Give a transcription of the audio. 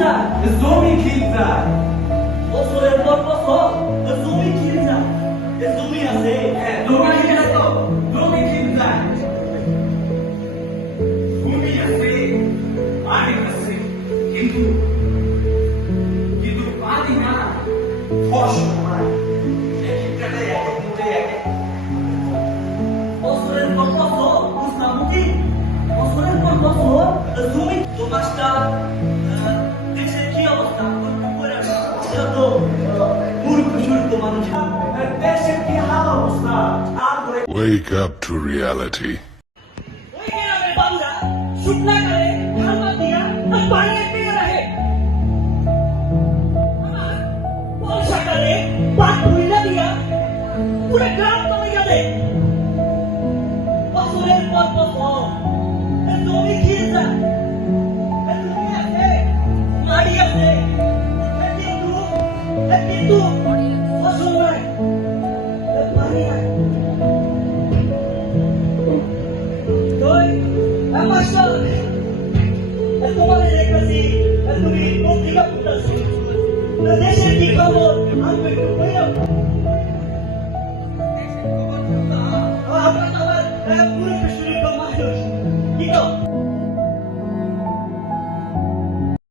যায় জমি ঠিক যায় বছরের পর বছর জমি কিনে যায় জমি আছে হ্যাঁ জমি ঠিক যায় তো জমি ঠিক যায় জমি আছে পানি আছে কিন্তু কিন্তু পানি না ফসল নাই এক একটাতে এক এক মুঠে এক এক বছরের পর বছর ইসলামী বছরের পর বছর জমি দোকানটা দেশের কি অবস্থা এটা তো মূর্খ সূর্খ মানুষ দেশের কি হাল অবস্থা তারপরে Wake up to reality. ওই গ্রামের বাবুরা শুকনা করে ধান দিয়া আর পানিয়ে পেয়ে রাখে বর্ষাকালে পাট ভুইলা দিয়া পুরো গ্রাম তলে গেলে বছরের পর বছর জমি খেয়ে যায় জমি আছে মাটি আছে কিন্তু ফসল নাই পানি নাই মাস্টার তোমাদের দেখতেছি তুমি পত্রিকা পড়তেছি দেশের কি খবর আমি একটু